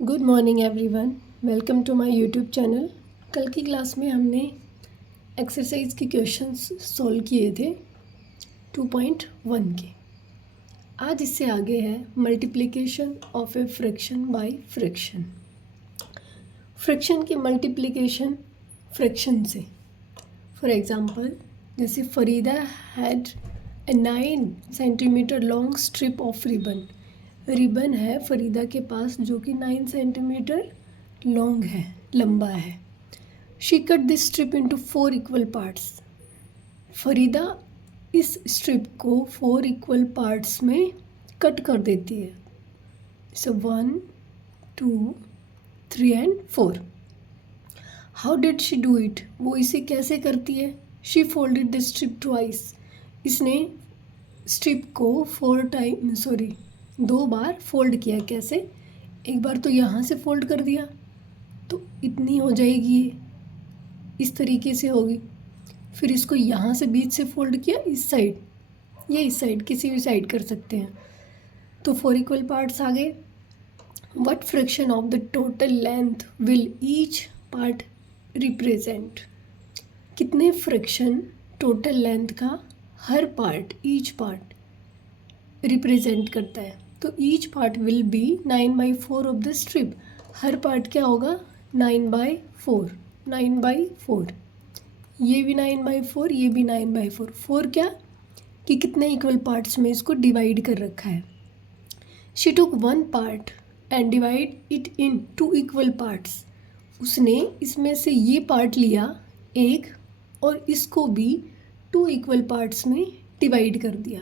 Good morning everyone, welcome to my YouTube channel. कल की class में हमने एक्सरसाइज के क्वेश्चंस सॉल्व किए थे 2.1 के। आज इससे आगे है multiplication of a fraction by fraction. Fraction की मल्टीप्लिकेशन फ्रैक्शन से। फॉर एग्जांपल, जैसे Farida had a 9 centimetre long strip of ribbon है फरीदा के पास जो कि 9 सेंटीमीटर लॉन्ग है, लंबा है। She cut this strip into 4 equal parts. Farida इस स्ट्रिप को 4 इक्वल पार्ट्स में कट कर देती है। सो 1, 2, 3 and 4। How did she do it? वो इसे कैसे करती है? She folded the strip twice. इसने स्ट्रिप को 2 बार फोल्ड किया। कैसे? एक बार तो यहाँ से फोल्ड कर दिया तो इतनी हो जाएगी, ये इस तरीके से होगी। फिर इसको यहाँ से बीच से फोल्ड किया, इस साइड या इस साइड, किसी भी साइड कर सकते हैं। तो 4 इक्वल पार्ट्स आ गए। What fraction of the total length will each part represent? कितने फ्रैक्शन टोटल लेंथ का हर पार्ट, ईच पार्ट रिप्रेजेंट करता है? तो each part will be 9/4 of the strip. Her part क्या होगा? 9/4। 9/4, ये भी 9/4, ये भी 9/4। 4 क्या कि कितने इक्वल पार्ट्स में इसको डिवाइड कर रखा है। She took 1 part and divide it in 2 equal parts. उसने इसमें से ये पार्ट लिया एक, और इसको भी 2 इक्वल पार्ट्स में डिवाइड कर दिया।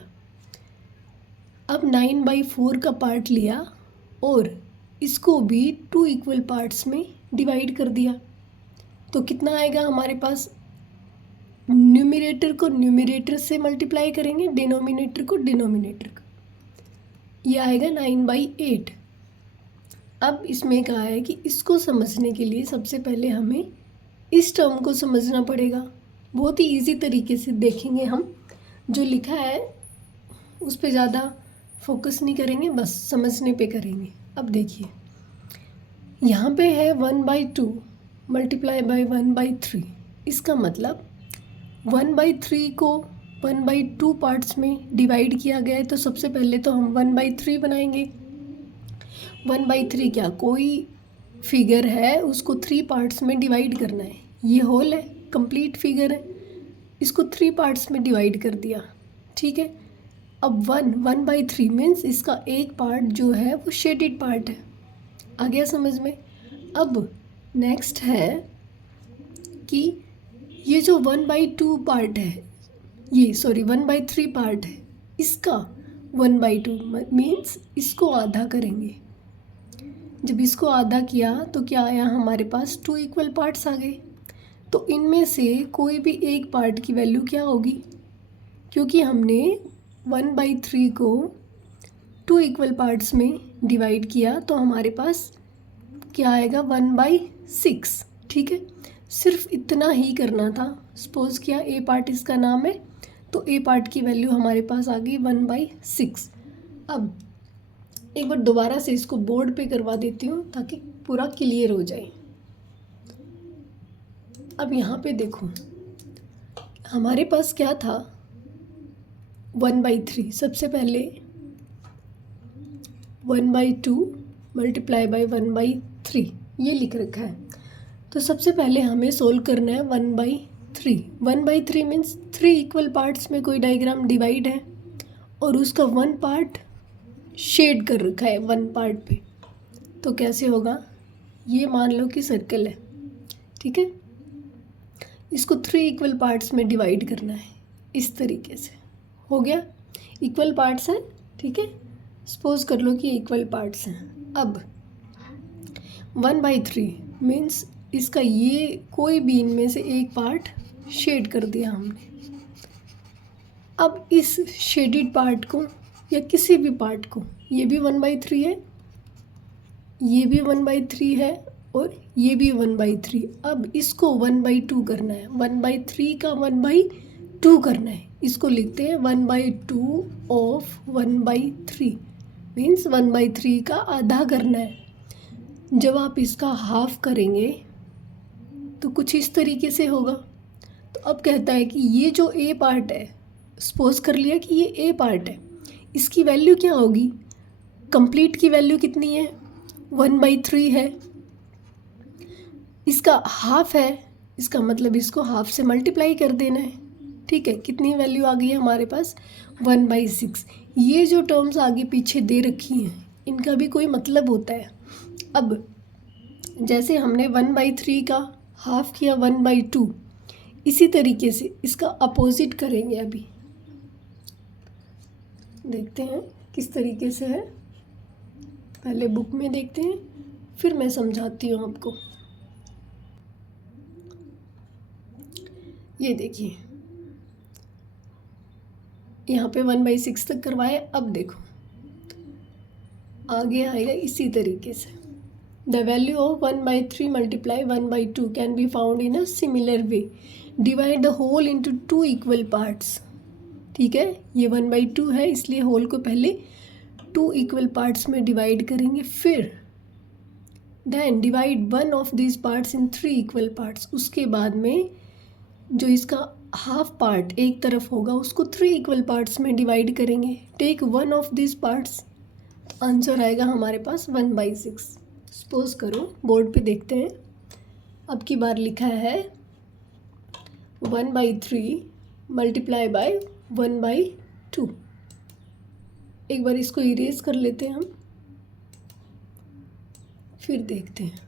अब 9/4 का पार्ट लिया और इसको भी 2 इक्वल पार्ट्स में डिवाइड कर दिया। तो कितना आएगा हमारे पास? न्यूमरेटर को न्यूमरेटर से मल्टीप्लाई करेंगे, डिनोमिनेटर को डिनोमिनेटर का, ये आएगा 9/8। अब इसमें कहा है कि इसको समझने के लिए सबसे पहले हमें इस टर्म को समझना पड़ेगा। बहुत ही इजी तरीके से देखेंगे हम। जो लिखा है उस पर ज़्यादा फोकस नहीं करेंगे, बस समझने पे करेंगे। अब देखिए, यहाँ पे है 1/2 मल्टीप्लाई बाय 1/3। इसका मतलब 1/3 को 1/2 पार्ट्स में डिवाइड किया गया है, तो सबसे पहले तो हम 1/3 बनाएंगे। 1/3 क्या? कोई फिगर है, उसको 3 पार्ट्स में डिवाइड करना है। ये होल है, कंप्लीट फिगर है, इसको 3 पार्ट्स में डिवाइड कर दिया। ठीक है। अब 1/3 मीन्स इसका एक पार्ट जो है वो शेडेड पार्ट है। आ गया समझ में? अब नेक्स्ट है कि ये जो 1/2 पार्ट है, ये 1/3 पार्ट है, इसका 1/2 मीन्स इसको आधा करेंगे। जब इसको आधा किया तो क्या आया हमारे पास? 2 इक्वल पार्ट्स आ गए। तो इनमें से कोई भी एक पार्ट की वैल्यू क्या होगी? क्योंकि हमने 1/3 को 2 इक्वल पार्ट्स में डिवाइड किया, तो हमारे पास क्या आएगा? 1/6। ठीक है, सिर्फ इतना ही करना था। सपोज किया ए पार्ट इसका नाम है, तो ए पार्ट की वैल्यू हमारे पास आ गई 1/6। अब एक बार दोबारा से इसको बोर्ड पे करवा देती हूँ ताकि पूरा क्लियर हो जाए। अब यहाँ पे देखो, हमारे पास क्या था? 1/3। सबसे पहले 1/2 मल्टीप्लाई बाय 1/3 ये लिख रखा है। तो सबसे पहले हमें सोल्व करना है 1/3। 1/3 मीन्स 3 इक्वल पार्ट्स में कोई डायग्राम डिवाइड है और उसका 1 पार्ट शेड कर रखा है 1 पार्ट पे। तो कैसे होगा? ये मान लो कि सर्कल है, ठीक है, इसको 3 इक्वल पार्ट्स में डिवाइड करना है। इस तरीके से हो गया, इक्वल पार्ट्स हैं। ठीक है, सपोज कर लो कि इक्वल पार्ट्स हैं। अब 1/3 मीन्स इसका ये कोई भी इनमें से एक पार्ट शेड कर दिया हमने। अब इस शेडेड पार्ट को या किसी भी पार्ट को, ये भी 1/3 है, ये भी 1/3 है और ये भी 1/3। अब इसको 1/2 करना है। 1/3 का 1/2 करना है। इसको लिखते हैं 1/2 ऑफ 1/3 मीन्स 1/3 का आधा करना है। जब आप इसका हाफ करेंगे तो कुछ इस तरीके से होगा। तो अब कहता है कि ये जो ए पार्ट है, सपोज कर लिया कि ये ए पार्ट है, इसकी वैल्यू क्या होगी? कंप्लीट की वैल्यू कितनी है? 1/3 है। इसका हाफ है, इसका मतलब इसको हाफ से मल्टीप्लाई कर देना है। ठीक है, कितनी वैल्यू आ गई है हमारे पास? 1/6। ये जो टर्म्स आगे पीछे दे रखी हैं इनका भी कोई मतलब होता है। अब जैसे हमने 1/3 का हाफ किया 1/2, इसी तरीके से इसका अपोजिट करेंगे। अभी देखते हैं किस तरीके से है, पहले बुक में देखते हैं फिर मैं समझाती हूँ आपको। ये देखिए यहाँ पे 1/6 तक करवाए। अब देखो आगे आएगा इसी तरीके से। The value of 1/3 multiply 1/2 can be found in a similar way. Divide the whole into 2 equal parts. ठीक है, ये 1/2 है इसलिए होल को पहले 2 इक्वल पार्ट्स में डिवाइड करेंगे, फिर then divide one of this parts in 3 equal parts. उसके बाद में जो इसका हाफ पार्ट एक तरफ होगा उसको 3 इक्वल पार्ट्स में डिवाइड करेंगे। Take one of this parts, तो आंसर आएगा हमारे पास 1/6। सपोज करो, बोर्ड पे देखते हैं। अब की बार लिखा है 1/3 मल्टीप्लाई बाय 1/2। एक बार इसको इरेज कर लेते हैं हम, फिर देखते हैं।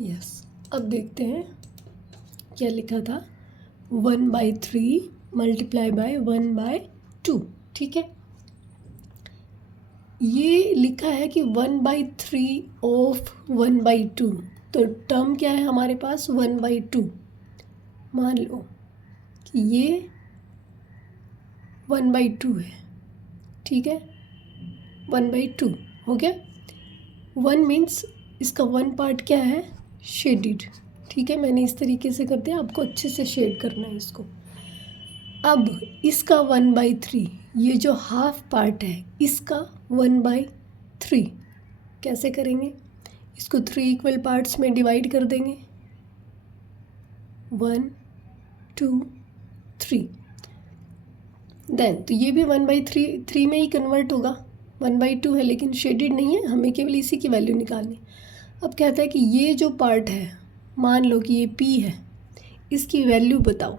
यस, अब देखते हैं क्या लिखा था। 1/3 मल्टीप्लाई बाय 1/2। ठीक है, ये लिखा है कि 1/3 ऑफ 1/2, तो टर्म क्या है हमारे पास? 1/2। मान लो कि ये 1/2 है। ठीक है, 1/2 हो गया। 1 मीन्स इसका 1 पार्ट क्या है? शेडिड। ठीक है, मैंने इस तरीके से कर दिया, आपको अच्छे से शेड करना है इसको। अब इसका 1/3, ये जो हाफ पार्ट है इसका 1/3 कैसे करेंगे? इसको 3 इक्वल पार्ट्स में डिवाइड कर देंगे, 1 2 3। देन तो ये भी 1/3 में ही कन्वर्ट होगा। 1/2 है लेकिन शेडिड नहीं है, हमें केवल इसी की वैल्यू निकालनी। अब कहता है कि ये जो पार्ट है, मान लो कि ये P है, इसकी वैल्यू बताओ।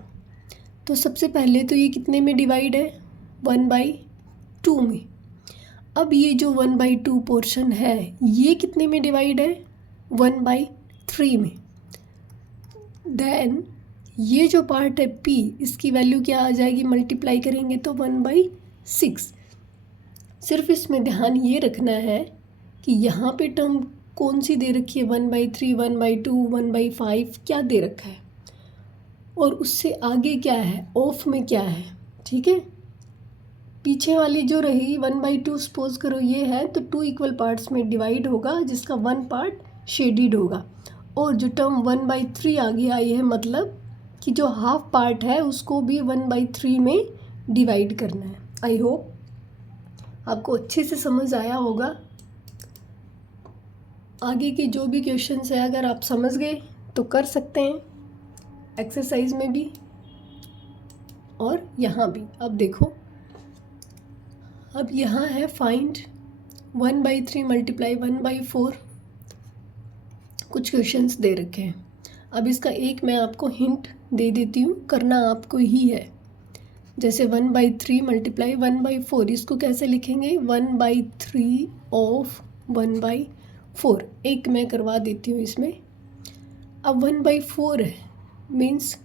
तो सबसे पहले तो ये कितने में डिवाइड है? 1/2 में। अब ये जो 1/2 पोर्शन है ये कितने में डिवाइड है? 1/3 में। देन ये जो पार्ट है P, इसकी वैल्यू क्या आ जाएगी? मल्टीप्लाई करेंगे तो 1/6। सिर्फ इसमें ध्यान ये रखना है कि यहाँ पे टर्म कौन सी दे रखी है? 1/3 1/2 1/5 क्या दे रखा है, और उससे आगे क्या है, ऑफ में क्या है। ठीक है, पीछे वाली जो रही 1/2 सपोज करो ये है, तो 2 इक्वल पार्ट्स में डिवाइड होगा जिसका 1 पार्ट शेडिड होगा। और जो टर्म 1/3 आगे आई है, मतलब कि जो हाफ पार्ट है उसको भी 1/3 में डिवाइड करना है। आई होप आपको अच्छे से समझ आया होगा। आगे के जो भी क्वेश्चंस है अगर आप समझ गए तो कर सकते हैं एक्सरसाइज में भी और यहाँ भी। अब देखो, अब यहाँ है फाइंड 1/3 मल्टीप्लाई 1/4। कुछ क्वेश्चंस दे रखे हैं। अब इसका एक मैं आपको हिंट दे देती हूँ, करना आपको ही है। जैसे 1/3 मल्टीप्लाई 1/4, इसको कैसे लिखेंगे? 1/3 ऑफ 1/4। एक मैं करवा देती हूँ इसमें। अब 1/4 है, मीन्स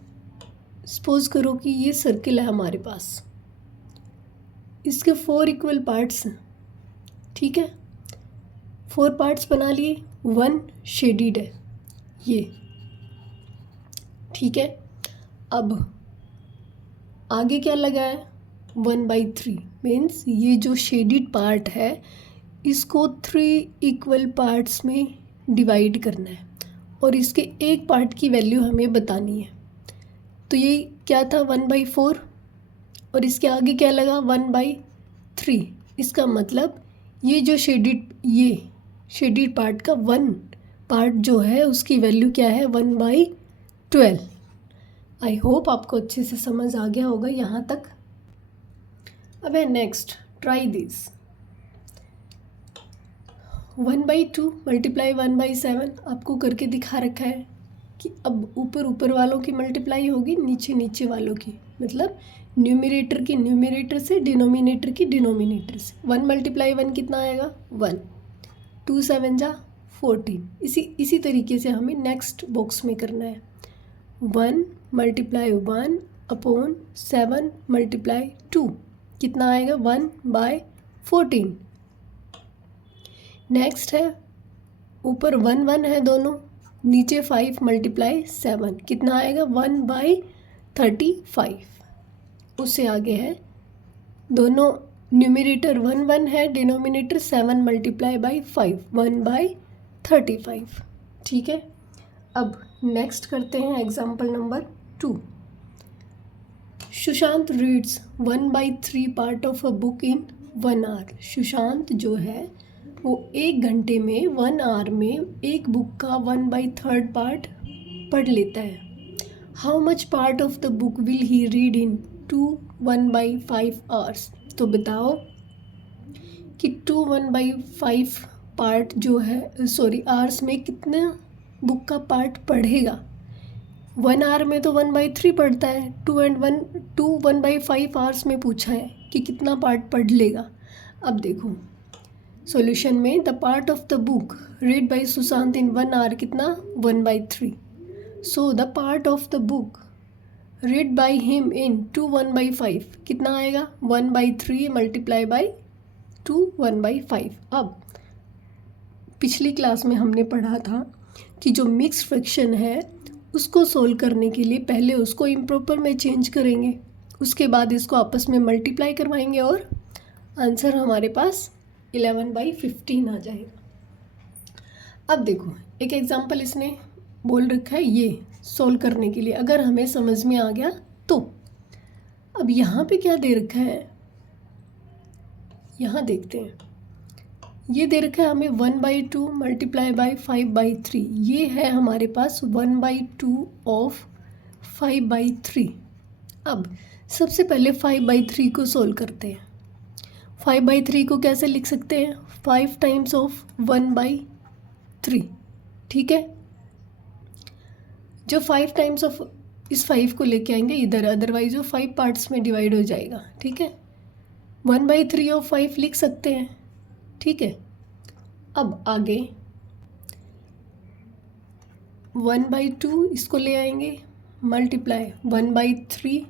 सपोज करो कि ये सर्किल है हमारे पास, इसके 4 इक्वल पार्ट्स हैं। ठीक है, 4 पार्ट्स बना लिए, 1 शेडिड है ये। ठीक है, अब आगे क्या लगा है? 1/3 मीन्स ये जो शेडिड पार्ट है इसको 3 इक्वल पार्ट्स में डिवाइड करना है और इसके एक पार्ट की वैल्यू हमें बतानी है। तो ये क्या था? 1/4 और इसके आगे क्या लगा 1/3। इसका मतलब ये जो शेडिड पार्ट का 1 पार्ट जो है उसकी वैल्यू क्या है 1/12। आई होप आपको अच्छे से समझ आ गया होगा यहाँ तक। अब है नेक्स्ट, ट्राई दिस। 1/2 मल्टीप्लाई 1/7 आपको करके दिखा रखा है कि अब ऊपर वालों की मल्टीप्लाई होगी नीचे वालों की, मतलब न्यूमरेटर की न्यूमरेटर से, डिनोमिनेटर की डिनोमिनेटर से। 1 × 1 कितना आएगा 1, 2 7 जा 14। इसी तरीके से हमें नेक्स्ट बॉक्स में करना है। 1 × 1 अपॉन 7 × 2 कितना आएगा 1/14। नेक्स्ट है ऊपर 1 1 है दोनों, नीचे 5 × 7 कितना आएगा 1/35। उससे आगे है दोनों न्यूमरेटर 1 1 है, डिनोमिनेटर 7 × 5 1/35। ठीक है। अब नेक्स्ट करते हैं example number 2। Sushant reads 1/3 part of a book in 1 hour. Sushant जो है वो 1 घंटे में 1 आवर में एक बुक का 1/3 पार्ट पढ़ लेता है। How much part of the book will he read in 1/5 hours. तो बताओ कि 1/5 पार्ट जो है आवर्स में कितना बुक का पार्ट पढ़ेगा। 1 आवर में तो 1/3 पढ़ता है, 1/5 आवर्स में पूछा है कि कितना पार्ट पढ़ लेगा। अब देखो सॉल्यूशन में the part of the book read by Sushant in 1 hour कितना 1/3। So the part of the book read by him in 1/5 कितना आएगा 1/3 × 2 1/5। अब पिछली क्लास में हमने पढ़ा था कि जो मिक्स्ड फ्रैक्शन है उसको सोल्व करने के लिए पहले उसको इम्प्रॉपर में चेंज करेंगे, उसके बाद इसको आपस में मल्टीप्लाई करवाएंगे और आंसर हमारे पास 11/15 आ जाएगा। अब देखो एक एग्जांपल इसने बोल रखा है ये सोल्व करने के लिए, अगर हमें समझ में आ गया तो। अब यहाँ पे क्या दे रखा है, यहाँ देखते हैं। ये दे रखा है हमें 1/2 × 5/3। ये है हमारे पास 1/2 ऑफ 5/3। अब सबसे पहले 5/3 को सोल्व करते हैं। 5/3 को कैसे लिख सकते हैं 5 टाइम्स ऑफ 1/3। ठीक है, जो 5 टाइम्स ऑफ इस 5 को लेके आएंगे इधर, अदरवाइज वो 5 पार्ट्स में डिवाइड हो जाएगा। ठीक है, 1/3 ऑफ 5 लिख सकते हैं। ठीक है, अब आगे 1/2 इसको ले आएंगे मल्टीप्लाई 1/3।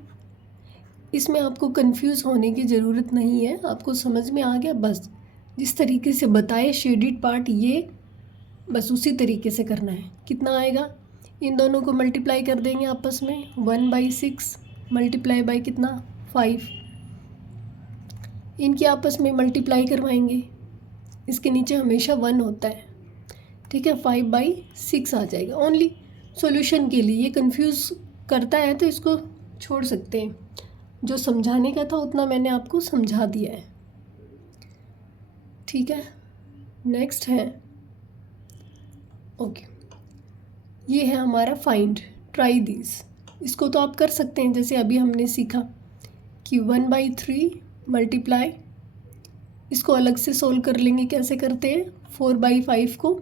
इसमें आपको कंफ्यूज होने की ज़रूरत नहीं है, आपको समझ में आ गया। बस जिस तरीके से बताए शेडिड पार्ट ये बस उसी तरीके से करना है। कितना आएगा, इन दोनों को मल्टीप्लाई कर देंगे आपस में 1/6 × कितना 5। इनकी आपस में मल्टीप्लाई करवाएंगे, इसके नीचे हमेशा 1 होता है। ठीक है, 5/6 आ जाएगा। ओनली सॉल्यूशन के लिए, ये कंफ्यूज करता है तो इसको छोड़ सकते हैं। जो समझाने का था उतना मैंने आपको समझा दिया है। ठीक है, नेक्स्ट है ओके, ये है हमारा फाइंड ट्राई दिस। इसको तो आप कर सकते हैं, जैसे अभी हमने सीखा कि 1/3 मल्टीप्लाई, इसको अलग से सोल्व कर लेंगे। कैसे करते हैं 4/5 को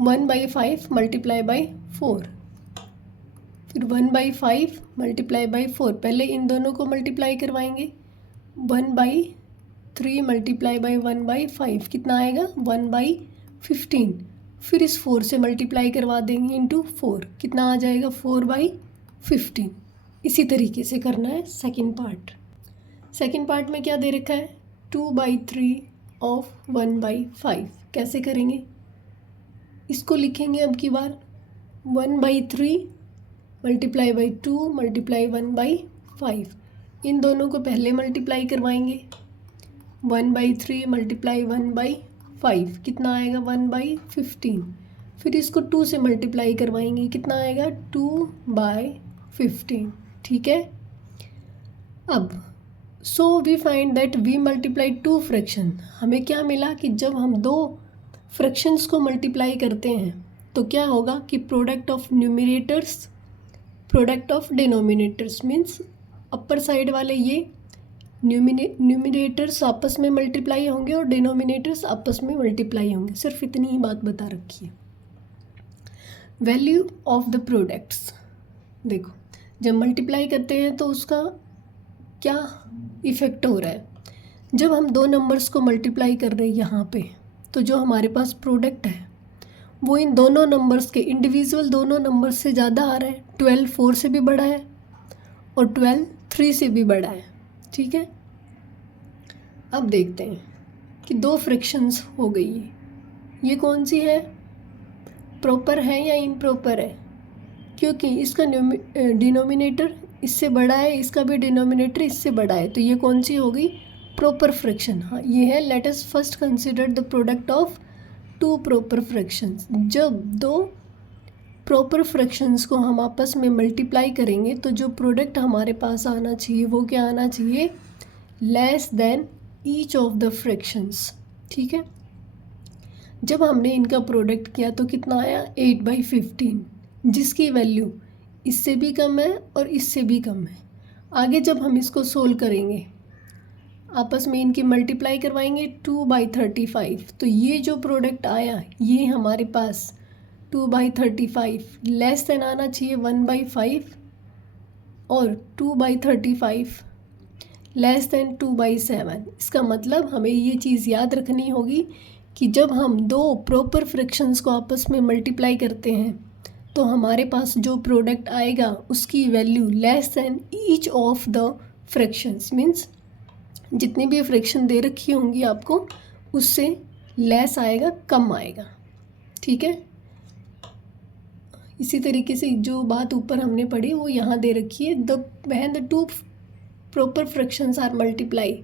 1/5 × 4, फिर 1/5 × 4। पहले इन दोनों को मल्टीप्लाई करवाएंगे 1/3 × 1/5 कितना आएगा 1/15। फिर इस 4 से मल्टीप्लाई करवा देंगे इंटू 4 कितना आ जाएगा 4/15। इसी तरीके से करना है सेकंड पार्ट। सेकंड पार्ट में क्या दे रखा है 2/3 ऑफ 1/5। कैसे करेंगे, इसको लिखेंगे अब की बार 1/3 × 2 × 1/5। इन दोनों को पहले मल्टीप्लाई करवाएंगे 1/3 × 1/5 कितना आएगा 1/15। फिर इसको 2 से मल्टीप्लाई करवाएंगे, कितना आएगा 2/15। ठीक है, अब so we find that we multiply two fraction, हमें क्या मिला कि जब हम दो फ्रैक्शंस को मल्टीप्लाई करते हैं तो क्या होगा कि product of numerators product of denominators, means upper side वाले ये न्यूमिनेटर्स आपस में मल्टीप्लाई होंगे और डिनोमिनेटर्स आपस में मल्टीप्लाई होंगे। सिर्फ इतनी ही बात बता रखी है। वैल्यू ऑफ द प्रोडक्ट्स, देखो जब मल्टीप्लाई करते हैं तो उसका क्या इफ़ेक्ट हो रहा है। जब हम दो नंबर्स को मल्टीप्लाई कर रहे हैं यहाँ पे, तो जो हमारे पास प्रोडक्ट है वो इन दोनों नंबर्स के इंडिविजुअल दोनों नंबर्स से ज़्यादा आ रहा है। 12 4 से भी बड़ा है और 12 3 से भी बड़ा है, ठीक है। अब देखते हैं कि दो फ्रैक्शंस हो गई है, ये कौन सी है, प्रॉपर है या इम्प्रॉपर है, क्योंकि इसका डिनोमिनेटर इससे बड़ा है, इसका भी डिनोमिनेटर इससे बड़ा है, तो ये कौन सी हो गई, प्रॉपर फ्रैक्शन। हाँ ये है। Let us first consider the product of two proper fractions. जब दो प्रॉपर फ्रैक्शंस को हम आपस में मल्टीप्लाई करेंगे तो जो प्रोडक्ट हमारे पास आना चाहिए वो क्या आना चाहिए, less than each of the fractions, ठीक है। जब हमने इनका प्रोडक्ट किया तो कितना आया, 8/15, जिसकी वैल्यू इससे भी कम है और इससे भी कम है। आगे जब हम इसको सोल्व करेंगे, आपस में इनकी मल्टीप्लाई करवाएंगे 2/35, तो ये जो प्रोडक्ट आया ये हमारे पास 2/35 लेस देन आना चाहिए 1/5 और 2/35 लेस देन 2/7। इसका मतलब हमें ये चीज़ याद रखनी होगी कि जब हम दो प्रॉपर फ्रैक्शंस को आपस में मल्टीप्लाई करते हैं तो हमारे पास जो प्रोडक्ट आएगा उसकी value less than each of the fractions, means जितनी भी फ्रैक्शन दे रखी होंगी आपको उससे लेस आएगा, कम आएगा, ठीक है। इसी तरीके से जो बात ऊपर हमने पढ़ी वो यहाँ दे रखी है, when the two proper fractions are multiply,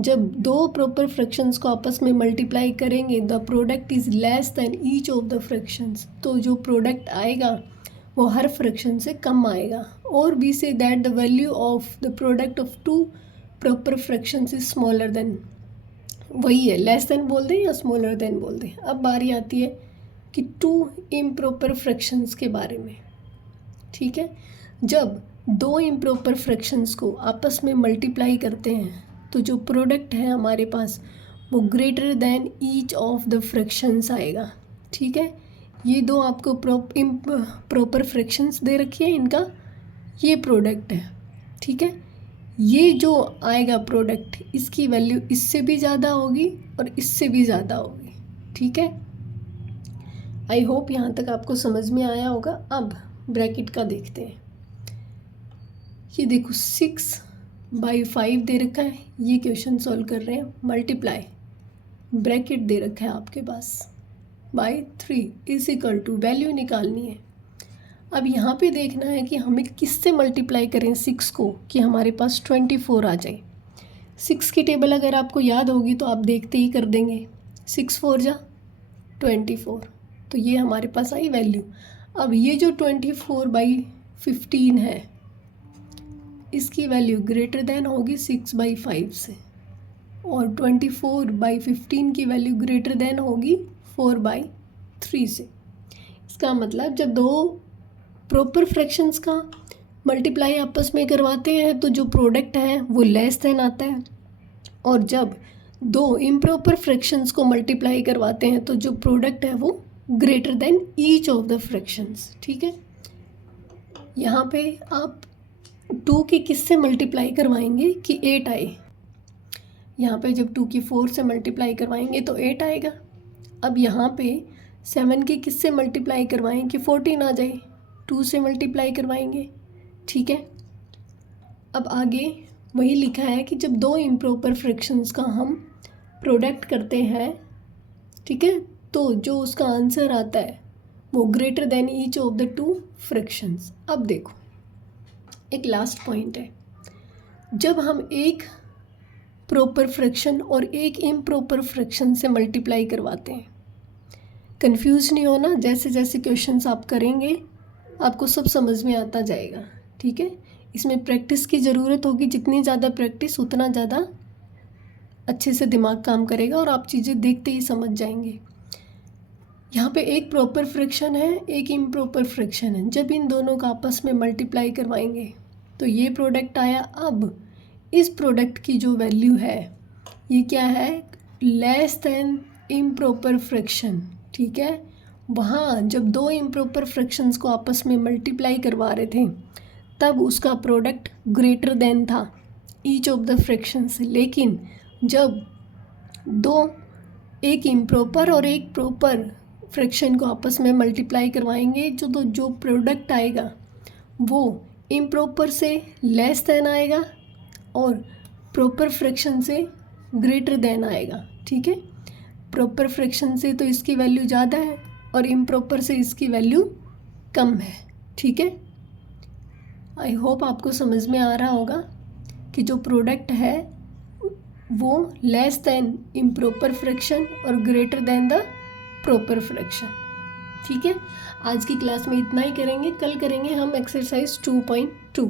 जब दो प्रॉपर फ्रैक्शंस को आपस में मल्टीप्लाई करेंगे the product is less than each of the fractions, तो जो प्रोडक्ट आएगा वो हर फ्रैक्शन से कम आएगा। और we say that the value of the product of two proper fractions is smaller than, वही है, लेस देन बोल दें या स्मॉलर देन बोल दें। अब बारी आती है कि टू इम्प्रॉपर फ्रैक्शंस के बारे में, ठीक है। जब दो इम्प्रॉपर फ्रैक्शंस को आपस में मल्टीप्लाई करते हैं तो जो प्रोडक्ट है हमारे पास वो greater than each of the fractions आएगा, ठीक है। ये दो आपको प्रॉपर फ्रैक्शंस दे रखी है, इनका ये प्रोडक्ट है, ठीक है। ये जो आएगा प्रोडक्ट इसकी वैल्यू इससे भी ज़्यादा होगी और इससे भी ज़्यादा होगी, ठीक है। आई होप यहाँ तक आपको समझ में आया होगा। अब ब्रैकेट का देखते हैं। ये देखो 6/5 दे रखा है, ये क्वेश्चन सॉल्व कर रहे हैं, मल्टीप्लाई ब्रैकेट दे रखा है आपके पास /3 इज इक्वल टू, वैल्यू निकालनी है। अब यहाँ पे देखना है कि हमें किससे मल्टीप्लाई करें 6 को कि हमारे पास 24 आ जाए। 6 की टेबल अगर आपको याद होगी तो आप देखते ही कर देंगे, 6 4 जा 24, तो ये हमारे पास आई वैल्यू। अब ये जो 24/15 है इसकी वैल्यू ग्रेटर देन होगी 6/5 से, और 24/15 की वैल्यू ग्रेटर देन होगी 4/3 से। इसका मतलब जब दो प्रॉपर फ्रैक्शंस का मल्टीप्लाई आपस में करवाते हैं तो जो प्रोडक्ट है वो लेस देन आता है, और जब दो इम्प्रॉपर फ्रैक्शंस को मल्टीप्लाई करवाते हैं तो जो प्रोडक्ट है वो greater than each of the fractions, ठीक है। यहाँ पे आप 2 की किससे मल्टीप्लाई करवाएंगे कि 8 आए, यहाँ पे जब 2 की 4 से मल्टीप्लाई करवाएंगे तो 8 आएगा। अब यहाँ पे 7 की किससे मल्टीप्लाई करवाएं कि 14 आ जाए, 2 से मल्टीप्लाई करवाएंगे, ठीक है। अब आगे वही लिखा है कि जब दो इम्प्रॉपर फ्रैक्शंस का हम प्रोडक्ट करते हैं, ठीक है, तो जो उसका आंसर आता है वो greater than each of the two fractions. अब देखो एक लास्ट पॉइंट है, जब हम एक प्रॉपर फ्रैक्शन और एक इम्प्रॉपर फ्रैक्शन से मल्टीप्लाई करवाते हैं, कंफ्यूज नहीं होना, जैसे जैसे क्वेश्चंस आप करेंगे आपको सब समझ में आता जाएगा, ठीक है। इसमें प्रैक्टिस की ज़रूरत होगी, जितनी ज़्यादा प्रैक्टिस उतना ज़्यादा अच्छे से दिमाग काम करेगा और आप चीज़ें देखते ही समझ जाएंगे। यहाँ पे एक प्रॉपर फ्रैक्शन है, एक इम्प्रॉपर फ्रैक्शन है। जब इन दोनों का आपस में मल्टीप्लाई करवाएंगे तो ये प्रोडक्ट आया। अब इस प्रोडक्ट की जो वैल्यू है ये क्या है, लेस देन इम्प्रॉपर फ्रैक्शन, ठीक है। वहाँ जब दो इम्प्रॉपर फ्रैक्शंस को आपस में मल्टीप्लाई करवा रहे थे तब उसका प्रोडक्ट ग्रेटर देन था ईच ऑफ द फ्रैक्शंस। लेकिन जब एक इम्प्रॉपर और एक प्रॉपर फ्रैक्शन को आपस में मल्टीप्लाई करवाएंगे जो प्रोडक्ट आएगा वो इम्प्रॉपर से लेस देन आएगा और प्रॉपर फ्रैक्शन से ग्रेटर देन आएगा, ठीक है। प्रॉपर फ्रैक्शन से तो इसकी वैल्यू ज़्यादा है और इम्प्रॉपर से इसकी वैल्यू कम है, ठीक है। आई होप आपको समझ में आ रहा होगा कि जो प्रोडक्ट है वो लेस देन इम्प्रॉपर फ्रैक्शन और greater than the proper fraction, ठीक है। आज की क्लास में इतना ही करेंगे, कल करेंगे हम एक्सरसाइज 2.2।